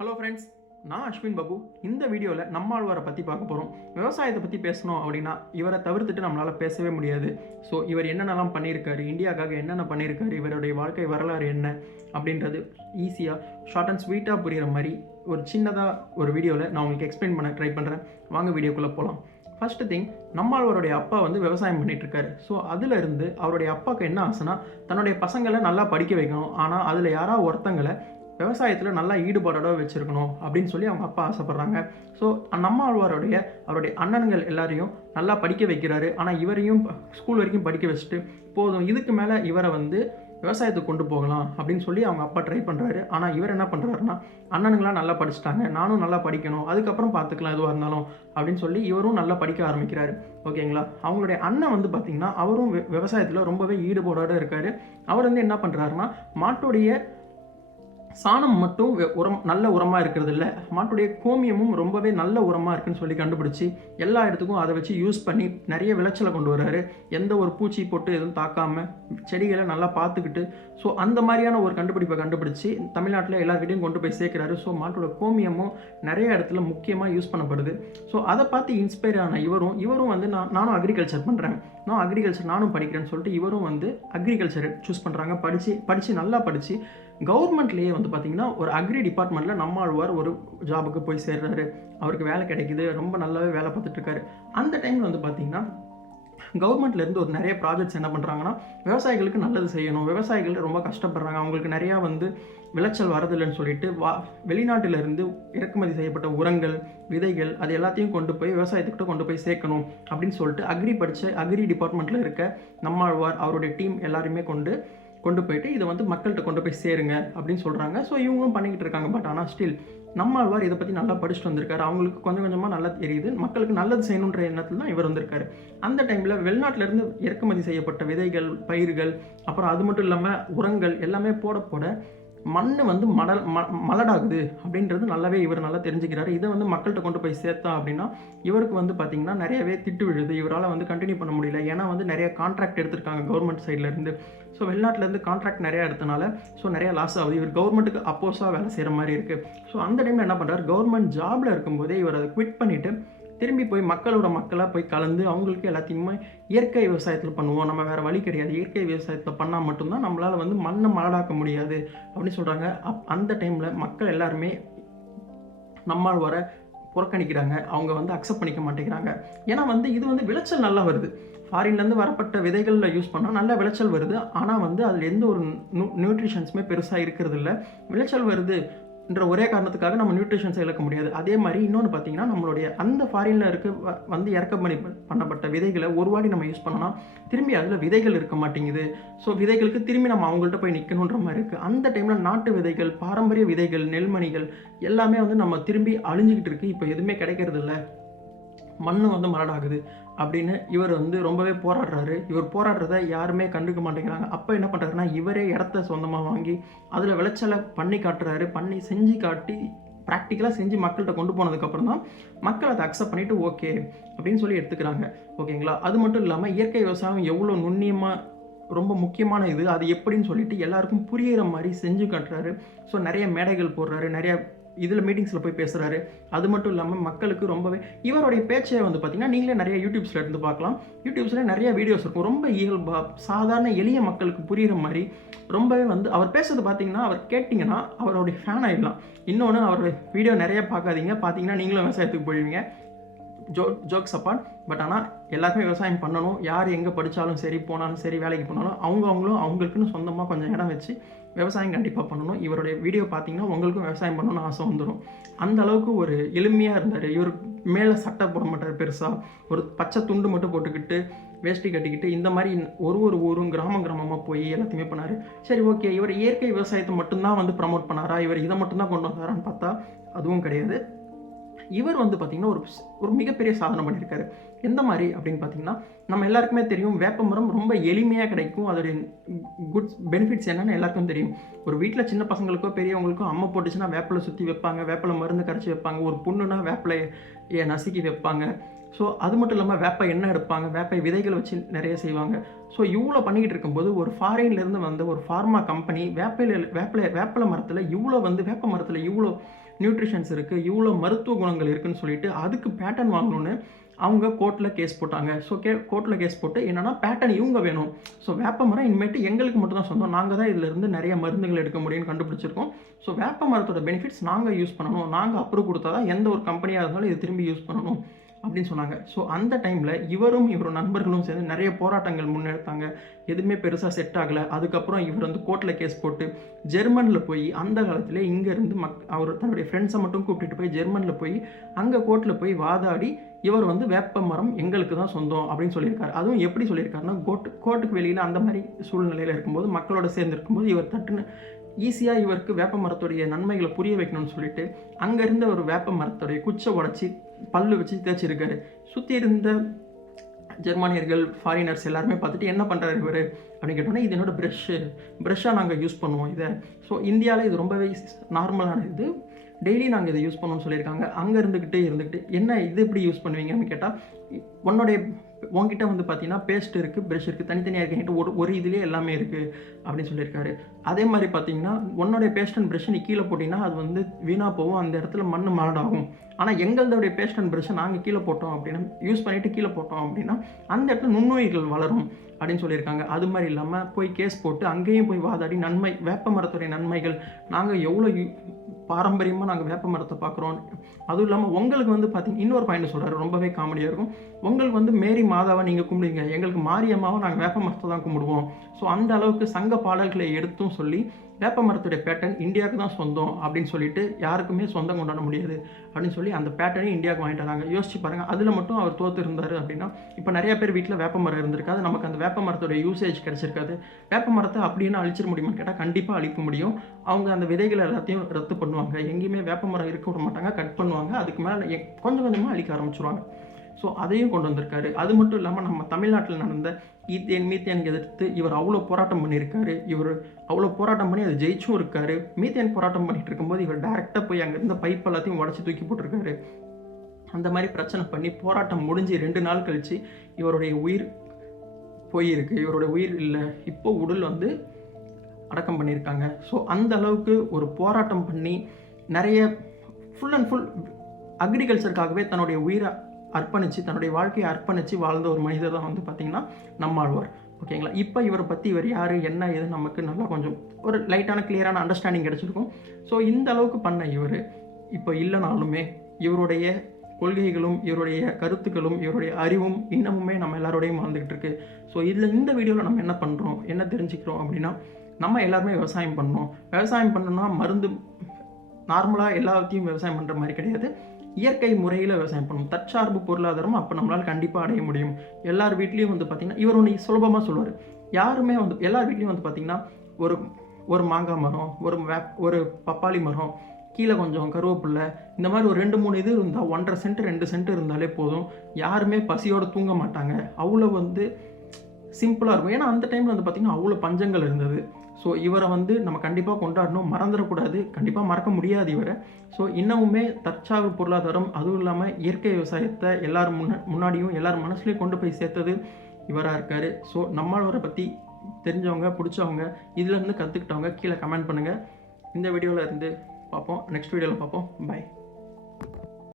Hello friends, நான் அஸ்வின் பாபு. இந்த வீடியோவில் நம்மாழ்வாரை பற்றி பார்க்க போகிறோம். விவசாயத்தை பற்றி பேசணும் அப்படின்னா இவரை தவிர்த்துட்டு நம்மளால் பேசவே முடியாது. ஸோ இவர் என்னென்னலாம் பண்ணியிருக்காரு, இந்தியாவுக்காக என்னென்ன பண்ணியிருக்காரு, இவருடைய வாழ்க்கை வரலாறு என்ன அப்படின்றது ஈஸியாக ஷார்ட் அண்ட் ஸ்வீட்டாக புரிகிற மாதிரி ஒரு சின்னதாக ஒரு வீடியோவில் நான் உங்களுக்கு எக்ஸ்பிளைன் பண்ண ட்ரை பண்ணுறேன். வாங்க வீடியோக்குள்ளே போகலாம். ஃபஸ்ட்டு திங், நம்மாழ்வாருடைய அப்பா வந்து விவசாயம் பண்ணிகிட்ருக்காரு. ஸோ அதிலிருந்து அவருடைய அப்பாவுக்கு என்ன ஆசைனா தன்னுடைய பசங்களை நல்லா படிக்க வைக்கணும், ஆனால் அதில் யாராவது ஒருத்தங்களை விவசாயத்தில் நல்லா ஈடுபாடோட வச்சுருக்கணும் அப்படின்னு சொல்லி அவங்க அப்பா ஆசைப்பட்றாங்க. ஸோ நம்மாழ்வாருடைய அவருடைய அண்ணன்கள் எல்லாரையும் நல்லா படிக்க வைக்கிறாரு. ஆனால் இவரையும் ஸ்கூல் வரைக்கும் படிக்க வச்சுட்டு போதும், இதுக்கு மேலே இவரை வந்து விவசாயத்துக்கு கொண்டு போகலாம் அப்படின்னு சொல்லி அவங்க அப்பா ட்ரை பண்ணுறாரு. ஆனால் இவர் என்ன பண்ணுறாருன்னா, அண்ணனுங்களாம் நல்லா படிச்சுட்டாங்க, நானும் நல்லா படிக்கணும், அதுக்கப்புறம் பார்த்துக்கலாம் எதுவாக இருந்தாலும் அப்படின்னு சொல்லி இவரும் நல்லா படிக்க ஆரம்பிக்கிறாரு. ஓகேங்களா. அவங்களுடைய அண்ணன் வந்து பார்த்திங்கன்னா அவரும் விவசாயத்தில் ரொம்பவே ஈடுபாடோடு இருக்கார். அவர் வந்து என்ன பண்ணுறாருன்னா, மாட்டுடைய சாணம் மட்டும் நல்ல உரமாக இருக்கிறது இல்லை, மாட்டுடைய கோமியமும் ரொம்பவே நல்ல உரமாக இருக்குன்னு சொல்லி கண்டுபிடிச்சி எல்லா இடத்துக்கும் அதை வச்சு யூஸ் பண்ணி நிறைய விளைச்சலை கொண்டு வர்றாரு. எந்த ஒரு பூச்சி போட்டு எதுவும் தாக்காமல் செடிகளை நல்லா பார்த்துக்கிட்டு, ஸோ அந்த மாதிரியான ஒரு கண்டுபிடிப்பை கண்டுபிடிச்சி தமிழ்நாட்டில் எல்லாருக்கிட்டையும் கொண்டு போய் சேர்க்குறாரு. ஸோ மாட்டோட கோமியமும் நிறைய இடத்துல முக்கியமாக யூஸ் பண்ணப்படுது. ஸோ அதை பார்த்து இன்ஸ்பயர் ஆன இவரும் வந்து நானும் அக்ரிகல்ச்சர் பண்ணுறேன், நானும் படிக்கிறேன்னு சொல்லிட்டு இவரும் வந்து அக்ரிகல்ச்சர் சூஸ் பண்ணுறாங்க. படித்து நல்லா படித்து கவர்மெண்ட்லேயே வந்து பார்த்திங்கன்னா ஒரு அக்ரி டிபார்ட்மெண்ட்டில் நம்மாழ்வார் ஒரு ஜாபுக்கு போய் சேர்றாரு. அவருக்கு வேலை கிடைக்குது, ரொம்ப நல்லாவே வேலை பார்த்துட்ருக்காரு. அந்த டைமில் வந்து பார்த்திங்கன்னா கவர்மெண்ட்லேருந்து ஒரு நிறைய ப்ராஜெக்ட்ஸ் என்ன பண்ணுறாங்கன்னா, விவசாயிகளுக்கு நல்லது செய்யணும், விவசாயிகள் ரொம்ப கஷ்டப்படுறாங்க, அவங்களுக்கு நிறையா வந்து விளைச்சல் வரதில்லைன்னு சொல்லிட்டு வெளிநாட்டிலிருந்து இறக்குமதி செய்யப்பட்ட உரங்கள், விதைகள் அது எல்லாத்தையும் கொண்டு போய் விவசாயத்துக்கிட்ட கொண்டு போய் சேர்க்கணும் அப்படின்னு சொல்லிட்டு அக்ரி டிபார்ட்மெண்ட்டில் இருக்க நம்மாழ்வார் அவருடைய டீம் எல்லாருமே கொண்டு போயிட்டு இதை வந்து மக்கள்கிட்ட கொண்டு போய் சேருங்க அப்படின்னு சொல்கிறாங்க. ஸோ இவங்களும் பண்ணிக்கிட்டு இருக்காங்க. பட் ஆனால் ஸ்டில் நம்மாழ்வார் இதை பற்றி நல்லா படிச்சுட்டு வந்திருக்காரு. அவங்களுக்கு கொஞ்சம் கொஞ்சமாக நல்லா தெரியுது, மக்களுக்கு நல்லது செய்யணுன்ற எண்ணத்தில் தான் இவர் வந்திருக்காரு. அந்த டைமில் வெளிநாட்டிலேருந்து இறக்குமதி செய்யப்பட்ட விதைகள், பயிர்கள், அப்புறம் அது மட்டும் இல்லாமல் உரங்கள் எல்லாமே போட மண் வந்து மலடாகுது அப்படின்றது நல்லாவே இவர் நல்லா தெரிஞ்சுக்கிறாரு. இதை வந்து மக்கள்கிட்ட கொண்டு போய் சேர்த்தா அப்படின்னா இவருக்கு வந்து பார்த்திங்கன்னா நிறையவே திட்டு விழுது. இவரால் வந்து கண்டினியூ பண்ண முடியல. ஏன்னா வந்து நிறைய கான்ட்ராக்ட் எடுத்திருக்காங்க கவர்மெண்ட் சைட்லேருந்து. ஸோ வெளிநாட்டிலேருந்து கான்ட்ராக்ட் நிறையா எடுத்தனால ஸோ நிறையா லாஸ் ஆகுது. இவர் கவர்மெண்ட்டுக்கு அப்போஸாக வேலை செய்கிற மாதிரி இருக்குது. ஸோ அந்த டைமில் என்ன பண்ணுறாரு, கவர்மெண்ட் ஜாபில் இருக்கும்போதே இவர் அதை குவிட் பண்ணிவிட்டு திரும்பி போய் மக்களாக போய் கலந்து அவங்களுக்கு எல்லாத்தையுமே இயற்கை விவசாயத்தில் பண்ணுவோம், நம்ம வேறு வழி கிடையாது, இயற்கை விவசாயத்தில் பண்ணால் மட்டும்தான் நம்மளால் வந்து மண்ணை மலடாக்க முடியாது அப்படின்னு சொல்கிறாங்க. அந்த டைமில் மக்கள் எல்லாருமே நம்மாழ்வாரை புறக்கணிக்கிறாங்க. அவங்க வந்து அக்செப்ட் பண்ணிக்க மாட்டேங்கிறாங்க. ஏன்னா வந்து இது வந்து விளைச்சல் நல்லா வருது, ஃபாரின்லேருந்து வரப்பட்ட விதைகளில் யூஸ் பண்ணால் நல்ல விளைச்சல் வருது. ஆனால் வந்து அதில் எந்த ஒரு நியூட்ரிஷன்ஸுமே பெருசாக இருக்கிறது இல்லை. விளைச்சல் வருது என்ற ஒரே காரணத்துக்காக நம்ம நியூட்ரிஷன்ஸை இழக்க முடியாது. அதே மாதிரி இன்னொன்று பார்த்திங்கன்னா, நம்மளுடைய அந்த ஃபாரினில் வந்து இறக்குமதி பண்ணப்பட்ட விதைகளை ஒரு வாட்டி நம்ம யூஸ் பண்ணோம்னா திரும்பி அதில் விதைகள் இருக்க மாட்டேங்குது. ஸோ விதைகளுக்கு திரும்பி நம்ம அவங்கள்ட்ட போய் நிற்கணுன்ற மாதிரி இருக்குது. அந்த டைமில் நாட்டு விதைகள், பாரம்பரிய விதைகள், நெல்மணிகள் எல்லாமே வந்து நம்ம திரும்பி அழிஞ்சிக்கிட்டு இருக்குது. இப்போ எதுவுமே கிடைக்கிறது இல்லை, மண் வந்து மலடாகுது அப்படின்னு இவர் வந்து ரொம்பவே போராடுறாரு. இவர் போராடுறத யாருமே கண்டுக்க மாட்டேங்கிறாங்க. அப்போ என்ன பண்ணுறாருன்னா, இவரே இடத்த சொந்தமாக வாங்கி அதில் விளைச்சலை பண்ணி காட்டுறாரு. பண்ணி செஞ்சு காட்டி ப்ராக்டிக்கலாக செஞ்சு மக்கள்கிட்ட கொண்டு போனதுக்கப்புறம் தான் மக்கள் அதை அக்செப்ட் பண்ணிவிட்டு ஓகே அப்படின்னு சொல்லி எடுத்துக்கிறாங்க. ஓகேங்களா. அது மட்டும் இல்லாமல் இயற்கை விவசாயம் எவ்வளோ நுண்ணியமாக ரொம்ப முக்கியமான இது, அது எப்படின்னு சொல்லிட்டு எல்லாருக்கும் புரியிற மாதிரி செஞ்சு காட்டுறாரு. ஸோ நிறைய மேடைகள் போடுறாரு, நிறைய இதில் மீட்டிங்ஸில் போய் பேசுகிறாரு. அது மட்டும் இல்லாமல் மக்களுக்கு ரொம்பவே இவருடைய பேச்சை வந்து பார்த்திங்கன்னா நீங்களே நிறைய யூடியூப்ஸில் இருந்து பார்க்கலாம். யூடியூப்ஸில் நிறைய வீடியோஸ் இருக்கும், ரொம்ப இயல்பாக சாதாரண எளிய மக்களுக்கு புரிகிற மாதிரி ரொம்பவே வந்து அவர் பேசுறது பார்த்திங்கன்னா, அவர் கேட்டிங்கன்னா அவருடைய ஃபேன் ஆகிடலாம். இன்னொன்று, அவருடைய வீடியோ நிறைய பார்த்தீங்கன்னா நீங்களும் விவசாயத்துக்கு போயிடுவீங்க. Jokes apart. பட் ஆனால் எல்லாருமே விவசாயம் பண்ணணும். யார் எங்கே படித்தாலும் சரி, போனாலும் சரி, வேலைக்கு போனாலும் அவங்களும் அவங்களுக்குன்னு சொந்தமாக கொஞ்சம் இடம் வச்சு விவசாயம் கண்டிப்பாக பண்ணணும். இவருடைய வீடியோ பார்த்தீங்கன்னா உங்களுக்கும் விவசாயம் பண்ணணும்னு ஆசை வந்துடும். அந்த அளவுக்கு ஒரு எளிமையாக இருந்தார். இவர் மேலே சட்டை போட மாட்டார், பெருசாக ஒரு பச்சை துண்டு மட்டும் போட்டுக்கிட்டு வேஷ்டி கட்டிக்கிட்டு இந்த மாதிரி ஒரு ஊரும் கிராமமாக போய் எல்லாத்தையுமே பண்ணார். சரி, ஓகே, இவர் இயற்கை விவசாயத்தை மட்டும்தான் வந்து ப்ரமோட் பண்ணாரா, இவர் இதை மட்டும்தான் கொண்டு வந்தாரான்னு பார்த்தா அதுவும் கிடையாது. இவர் வந்து பார்த்திங்கன்னா ஒரு மிகப்பெரிய சாதனை பண்ணியிருக்காரு. எந்த மாதிரி அப்படின்னு பார்த்தீங்கன்னா, நம்ம எல்லாருக்குமே தெரியும் வேப்பமரம் ரொம்ப எளிமையாக கிடைக்கும். அதோடைய குட்ஸ் பெனிஃபிட்ஸ் என்னென்னு எல்லாருக்கும் தெரியும். ஒரு வீட்டில் சின்ன பசங்களுக்கோ பெரியவங்களுக்கோ அம்மை போட்டுச்சுன்னா வேப்பிலை சுற்றி வைப்பாங்க, வேப்பிலை மருந்து கரைச்சி வைப்பாங்க, ஒரு புண்ணுனா வேப்பிலையை நசுக்கி வைப்பாங்க. ஸோ அது மட்டும் இல்லாமல் வேப்ப எண்ணெய் எடுப்பாங்க, வேப்பை விதைகளை வச்சு நிறைய செய்வாங்க. ஸோ இவ்வளோ பண்ணிக்கிட்டு இருக்கும்போது ஒரு ஃபாரின்லேருந்து வந்த ஒரு ஃபார்மா கம்பெனி வேப்பிலை மரத்தில் இவ்வளோ வந்து வேப்ப மரத்தில் இவ்வளோ நியூட்ரிஷன்ஸ் இருக்குது, இவ்வளோ மருத்துவ குணங்கள் இருக்குதுன்னு சொல்லிட்டு அதுக்கு பேட்டன் வாங்கணுன்னு அவங்க கோர்ட்டில் கேஸ் போட்டாங்க. ஸோ கோர்ட்டில் கேஸ் போட்டு என்னென்னா பேட்டன் இவங்க வேணும். ஸோ வேப்ப மரம் இனிமேட்டு எங்களுக்கு மட்டும் தான் சொந்தம், நாங்கள் தான் இதிலிருந்து நிறைய மருந்துகள் எடுக்க முடியும்னு கண்டுபிடிச்சிருக்கோம். ஸோ வேப்ப மரத்தோட பெனிஃபிட்ஸ் நாங்கள் யூஸ் பண்ணணும், நாங்கள் அப்ரூவ் கொடுத்தா தான் எந்த ஒரு கம்பெனியாக இருந்தாலும் இது திரும்பி யூஸ் பண்ணணும் அப்படின்னு சொன்னாங்க. ஸோ அந்த டைமில் இவரும் நண்பர்களும் சேர்ந்து நிறைய போராட்டங்கள் முன்னெடுத்தாங்க. எதுவுமே பெருசாக செட் ஆகலை. அதுக்கப்புறம் இவர் வந்து கோர்ட்டில் கேஸ் போட்டு ஜெர்மனில் போய் அந்த காலத்தில் இங்கேருந்து அவர் தன்னுடைய ஃப்ரெண்ட்ஸை மட்டும் கூப்பிட்டுட்டு போய் ஜெர்மனில் போய் அங்கே கோர்ட்டில் போய் வாதாடி இவர் வந்து வேப்ப மரம் எங்களுக்கு தான் சொந்தம் அப்படின்னு சொல்லியிருக்காரு. அதுவும் எப்படி சொல்லியிருக்காருன்னா கோர்ட்டுக்கு வெளியில் அந்த மாதிரி சூழ்நிலையில் இருக்கும்போது மக்களோட சேர்ந்து இருக்கும்போது இவர் தட்டுன்னு ஈஸியாக இவருக்கு வேப்ப மரத்துடைய நன்மைகளை புரிய வைக்கணும்னு சொல்லிட்டு அங்கே இருந்த ஒரு வேப்ப மரத்துடைய குச்சை உடச்சி பல்லு வச்சு தேய்ச்சிருக்காரு. சுற்றி இருந்த ஜெர்மானியர்கள், ஃபாரினர்ஸ் எல்லாருமே பார்த்துட்டு என்ன பண்ணுறாரு இவர் அப்படின்னு கேட்டோன்னா, இது என்னோட ப்ரெஷ்ஷாக நாங்கள் யூஸ் பண்ணுவோம் இதை. ஸோ இந்தியாவில் இது ரொம்பவே நார்மலான இது, டெய்லி நாங்கள் இதை யூஸ் பண்ணோம்னு சொல்லியிருக்காங்க. அங்கே இருந்துக்கிட்டு என்ன இது எப்படி யூஸ் பண்ணுவீங்கன்னு கேட்டால், உங்ககிட்ட வந்து பார்த்தீங்கன்னா பேஸ்ட் இருக்குது, ப்ரஷ் இருக்குது, தனித்தனியாக இருக்குது, ஒரு இதுலேயே எல்லாமே இருக்குது அப்படின்னு சொல்லியிருக்காரு. அதே மாதிரி பார்த்தீங்கன்னா உன்னோடைய பேஸ்ட் அண்ட் ப்ரஷ் நீ கீழே போட்டிங்கன்னா அது வந்து வீணாக போகும், அந்த இடத்துல மண் மாடாகும். ஆனால் எங்களோடைய பேஸ்ட் அண்ட் ப்ரஷ்ஷை நாங்கள் கீழே போட்டோம் அப்படின்னா, யூஸ் பண்ணிவிட்டு கீழே போட்டோம் அப்படின்னா அந்த இடத்துல நுண்ணுயிர்கள் வளரும் அப்படின்னு சொல்லியிருக்காங்க. அது மாதிரி இல்லாமல் போய் கேஸ் போட்டு அங்கேயும் போய் வாதாடி வேப்ப மரத்துடைய நன்மைகள், நாங்கள் எவ்வளோ பாரம்பரியமாக நாங்கள் வேப்ப மரத்தை பார்க்குறோம். அதுவும் இல்லாமல் உங்களுக்கு வந்து பார்த்தீங்கன்னா இன்னொரு பாயிண்ட் சொல்கிறாரு, ரொம்பவே காமெடியாக இருக்கும். உங்களுக்கு வந்து மேரி மாதாவை நீங்கள் கும்பிடுங்க, எங்களுக்கு மாரியம்மாவை நாங்கள் வேப்ப மரத்தை தான் கும்பிடுவோம். ஸோ அந்த அளவுக்கு சங்க பாடல்களை எடுத்தும் சொல்லி வேப்ப மரத்துடைய பேட்டன் இந்தியாவுக்கு தான் சொந்தம் அப்படின்னு சொல்லிட்டு யாருக்குமே சொந்தம் கொண்டாட முடியாது அப்படின்னு சொல்லி அந்த பேட்டனையும் இந்தியாவுக்கு வாங்கிட்டு வராங்க. யோசிச்சு பாருங்கள், அதில் மட்டும் அவர் தோற்று இருந்தார் அப்படின்னா இப்போ நிறைய பேர் வீட்டில் வேப்ப மரம் இருந்திருக்காது, நமக்கு அந்த வேப்ப மரத்துடைய யூசேஜ் கிடச்சிருக்காது. வேப்ப மரத்தை அப்படின்னா அழிச்சிட முடியுமான்னு கேட்டால் கண்டிப்பாக அழிக்க முடியும். அவங்க அந்த விதைகளை எல்லாத்தையும் ரத்து பண்ணுவாங்க, எங்கேயுமே வேப்ப மரம் இருக்க விட மாட்டாங்க, கட் பண்ணுவாங்க, அதுக்கு மேலே கொஞ்சம் கொஞ்சமாக அழிக்க ஆரம்பிச்சிருவாங்க. ஸோ அதையும் கொண்டு வந்திருக்காரு. அது மட்டும் இல்லாமல் நம்ம தமிழ்நாட்டில் நடந்த மீத்தேனுக்கு எதிர்த்து இவர் அவ்வளோ போராட்டம் பண்ணியிருக்காரு. இவர் அவ்வளோ போராட்டம் பண்ணி அதை ஜெயிச்சும் இருக்காரு. மீத்தேன் போராட்டம் பண்ணிட்டு இருக்கும்போது இவர் டைரெக்டாக போய் அங்கே இருந்த பைப் எல்லாத்தையும் உடச்சி தூக்கி போட்டிருக்காரு. அந்த மாதிரி பிரச்சனை பண்ணி போராட்டம் முடிஞ்சு 2 நாள் கழித்து இவருடைய உயிர் போயிருக்கு. இவருடைய உயிர் இல்லை, இப்போ உடல் வந்து அடக்கம் பண்ணியிருக்காங்க. ஸோ அந்த அளவுக்கு ஒரு போராட்டம் பண்ணி நிறைய ஃபுல் அண்ட் ஃபுல் அக்ரிகல்ச்சருக்காகவே தன்னுடைய உயிரை அர்ப்பணித்து, தன்னுடைய வாழ்க்கையை அர்ப்பணித்து வாழ்ந்த ஒரு மனிதர் தான் வந்து பார்த்திங்கன்னா நம்மாழ்வார். ஓகேங்களா? இப்போ இவரை பற்றி இவர் யார் என்ன ஏது நமக்கு நல்லா கொஞ்சம் ஒரு லைட்டான கிளியரான அண்டர்ஸ்டாண்டிங் கிடச்சிருக்கும். ஸோ இந்த அளவுக்கு பண்ண இவர் இப்போ இல்லைனாலுமே இவருடைய கொள்கைகளும் இவருடைய கருத்துக்களும் இவருடைய அறிவும் இன்னமுமே நம்ம எல்லாரோடையும் வாழ்ந்துக்கிட்டு இருக்கு. ஸோ இந்த வீடியோவில் நம்ம என்ன பண்ணுறோம், என்ன தெரிஞ்சுக்கிறோம் அப்படின்னா, நம்ம எல்லாருமே விவசாயம் பண்ணணும். விவசாயம் பண்ணணும்னா மருந்து நார்மலாக எல்லாத்தையும் விவசாயம் பண்ணுற மாதிரி கிடையாது, இயற்கை முறையில் விவசாயம் பண்ணணும். தற்சார்பு பொருளாதாரம் அப்போ நம்மளால் கண்டிப்பாக அடைய முடியும். எல்லார் வீட்லேயும் வந்து பார்த்திங்கன்னா இவர் ஒன்று சுலபமாக சொல்லுவார், யாருமே வந்து எல்லார் வீட்லேயும் வந்து பார்த்திங்கன்னா ஒரு மாங்காய் மரம், ஒரு பப்பாளி மரம், கீழே கொஞ்சம் கருவேப்பில்லை, இந்த மாதிரி ஒரு 2-3 இது இருந்தால் 1.5 சென்ட் 2 சென்ட் இருந்தாலே போதும். யாருமே பசியோடு தூங்க மாட்டாங்க. அவ்வளோ வந்து சிம்பிளாக இருக்கும். ஏன்னா அந்த டைமில் வந்து பார்த்திங்கன்னா அவ்வளோ பஞ்சங்கள் இருந்தது. ஸோ இவரை வந்து நம்ம கண்டிப்பாக கொண்டாடணும், மறந்துடக்கூடாது, கண்டிப்பாக மறக்க முடியாது இவரை. ஸோ இன்னமுமே தற்சார்பு பொருளாதாரம், அதுவும் இல்லாமல் இயற்கை விவசாயத்தை எல்லாரும் முன்னாடியும் எல்லாரும் மனசுலேயும் கொண்டு போய் சேர்த்தது இவராக இருக்கார். ஸோ நம்மளவரை பற்றி தெரிஞ்சவங்க, பிடிச்சவங்க, இதிலேருந்து கற்றுக்கிட்டவங்க கீழே கமெண்ட் பண்ணுங்கள். இந்த வீடியோவில் இருந்து பார்ப்போம், நெக்ஸ்ட் வீடியோவில் பார்ப்போம். பை.